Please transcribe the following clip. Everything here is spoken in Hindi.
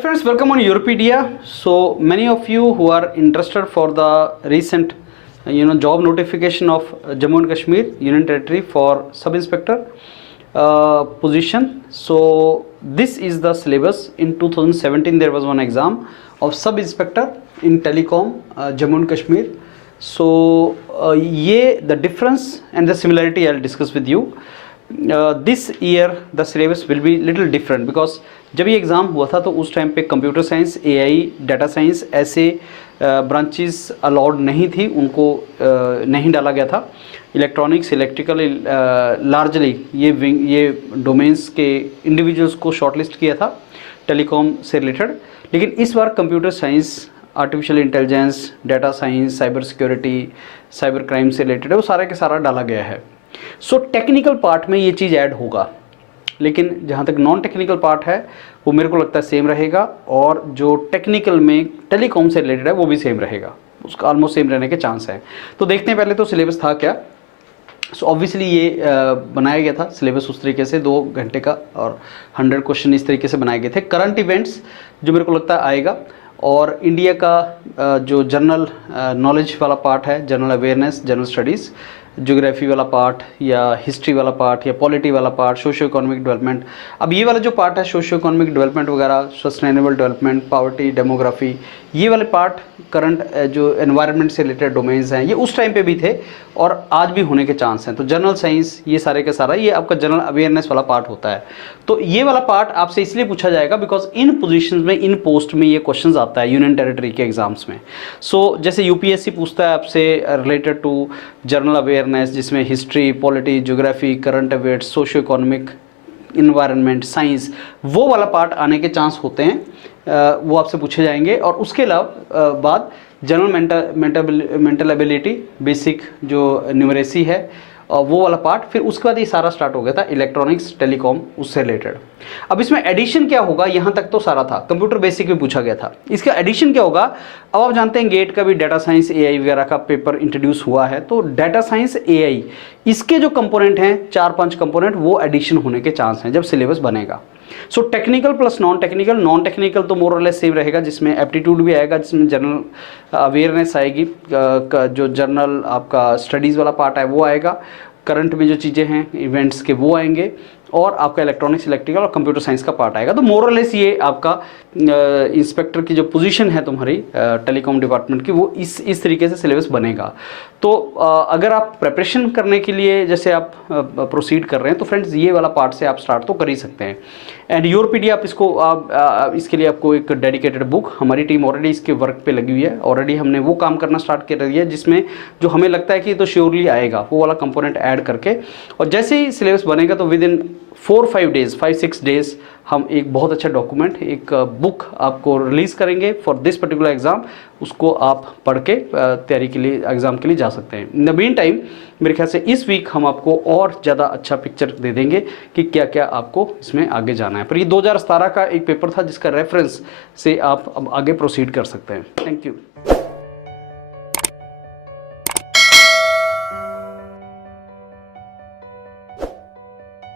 friends, welcome on Europedia. So many of you who are interested for the recent job notification of Jammu and Kashmir Union Territory for sub inspector position. So this is the syllabus. In 2017 there was one exam of sub inspector in telecom Jammu and Kashmir. So the difference and the similarity I'll discuss with you. This year the syllabus will be little different because जब ये एग्ज़ाम हुआ था तो उस टाइम पे computer science, AI, data science ऐसे ब्रांचेस अलाउड नहीं थी, उनको नहीं डाला गया था। इलेक्ट्रॉनिक्स, इलेक्ट्रिकल लार्जली ये डोमेन्स के इंडिविजुअल्स को शॉर्टलिस्ट किया था टेलीकॉम से रिलेटेड। लेकिन इस बार computer science, artificial intelligence, data science, cyber security, cyber crime से रिलेटेड है, वो सारा के सारा डाला गया है। सो टेक्निकल पार्ट में ये चीज़ ऐड होगा, लेकिन जहाँ तक नॉन टेक्निकल पार्ट है वो मेरे को लगता है सेम रहेगा, और जो टेक्निकल में टेलीकॉम से रिलेटेड है वो भी सेम रहेगा, उसका ऑलमोस्ट सेम रहने के चांस हैं। तो देखते हैं पहले तो सिलेबस था क्या। सो ऑब्वियसली ये बनाया गया था सिलेबस उस तरीके से 2 घंटे का, और 100 क्वेश्चन इस तरीके से बनाए गए थे। करंट इवेंट्स जो मेरे को लगता है आएगा, और इंडिया का जो जनरल नॉलेज वाला पार्ट है, general awareness, general studies, geography वाला पार्ट या हिस्ट्री वाला पार्ट या पॉलिटी वाला पार्ट, सोशियो इकोनॉमिक डेवलपमेंट। अब ये वाला जो पार्ट है सोशियो इकोनॉमिक डेवलपमेंट वगैरह, सस्टेनेबल डेवलपमेंट, पावर्टी, डेमोग्राफी, ये वाले पार्ट करंट जो एनवायरनमेंट से रिलेटेड डोमेन्स हैं, ये उस टाइम पे भी थे और आज भी होने के चांस हैं। तो जनरल साइंस, ये सारे का सारा ये आपका जनरल अवेयरनेस वाला पार्ट होता है। तो ये वाला पार्ट आपसे इसलिए पूछा जाएगा बिकॉज इन पोजीशंस में, इन पोस्ट में ये क्वेश्चंस आता है यूनियन टेरिटरी के एग्जाम्स में। सो जैसे यूपीएससी पूछता है आपसे रिलेटेड टू जनरल अवेयरनेस, जिसमें history, polity, geography, current affairs, socio economic, environment, science, वो वाला पार्ट आने के चांस होते हैं, वो आपसे पूछे जाएंगे। और उसके अलावा बाद जनरल मेंटल एबिलिटी, बेसिक जो न्यूमरेसी है, वो वाला पार्ट। फिर उसके बाद ये सारा स्टार्ट हो गया था इलेक्ट्रॉनिक्स, टेलीकॉम, उससे रिलेटेड। अब इसमें एडिशन क्या होगा, यहाँ तक तो सारा था, कंप्यूटर बेसिक भी पूछा गया था। इसका एडिशन क्या होगा, अब आप जानते हैं गेट का भी डाटा साइंस, एआई वगैरह का पेपर इंट्रोड्यूस हुआ है। तो डाटा साइंस, एआई, इसके जो कंपोनेंट हैं 4-5 कंपोनेंट, वो एडिशन होने के चांस हैं जब सिलेबस बनेगा। So technical plus non technical तो मोर और लेस सेम रहेगा, जिसमें एप्टीट्यूड भी आएगा, जिसमें जनरल अवेयरनेस आएगी, जो जनरल आपका स्टडीज़ वाला पार्ट है वो आएगा, करंट में जो चीज़ें हैं इवेंट्स के वो आएंगे, और आपका इलेक्ट्रॉनिक्स, इलेक्ट्रिकल और कंप्यूटर साइंस का पार्ट आएगा। तो मोर और लेस ये आपका इंस्पेक्टर की जो पोजीशन है तुम्हारी टेलीकॉम डिपार्टमेंट की, वो इस तरीके से सिलेबस बनेगा। तो अगर आप प्रिपरेशन करने के लिए जैसे आप प्रोसीड कर रहे हैं तो फ्रेंड्स ये वाला पार्ट से आप स्टार्ट तो कर ही सकते हैं। एंड योरपीडिया आप इसको इसके लिए आपको एक डेडिकेटेड बुक, हमारी टीम ऑलरेडी इसके वर्क पे लगी हुई है, ऑलरेडी हमने वो काम करना स्टार्ट कर दिया है, जिसमें जो हमें लगता है कि तो श्योरली आएगा वो वाला कंपोनेंट ऐड करके, और जैसे ही सिलेबस बनेगा तो विद इन 4-5 डेज हम एक बहुत अच्छा डॉक्यूमेंट, एक बुक आपको रिलीज़ करेंगे फॉर दिस पर्टिकुलर एग्ज़ाम। उसको आप पढ़ के तैयारी के लिए, एग्ज़ाम के लिए जा सकते हैं। इन द मीन टाइम मेरे ख्याल से इस वीक हम आपको और ज़्यादा अच्छा पिक्चर दे देंगे कि क्या क्या आपको इसमें आगे जाना है। पर ये 2017 का एक पेपर था जिसका रेफरेंस से आप अब आगे प्रोसीड कर सकते हैं। Thank you.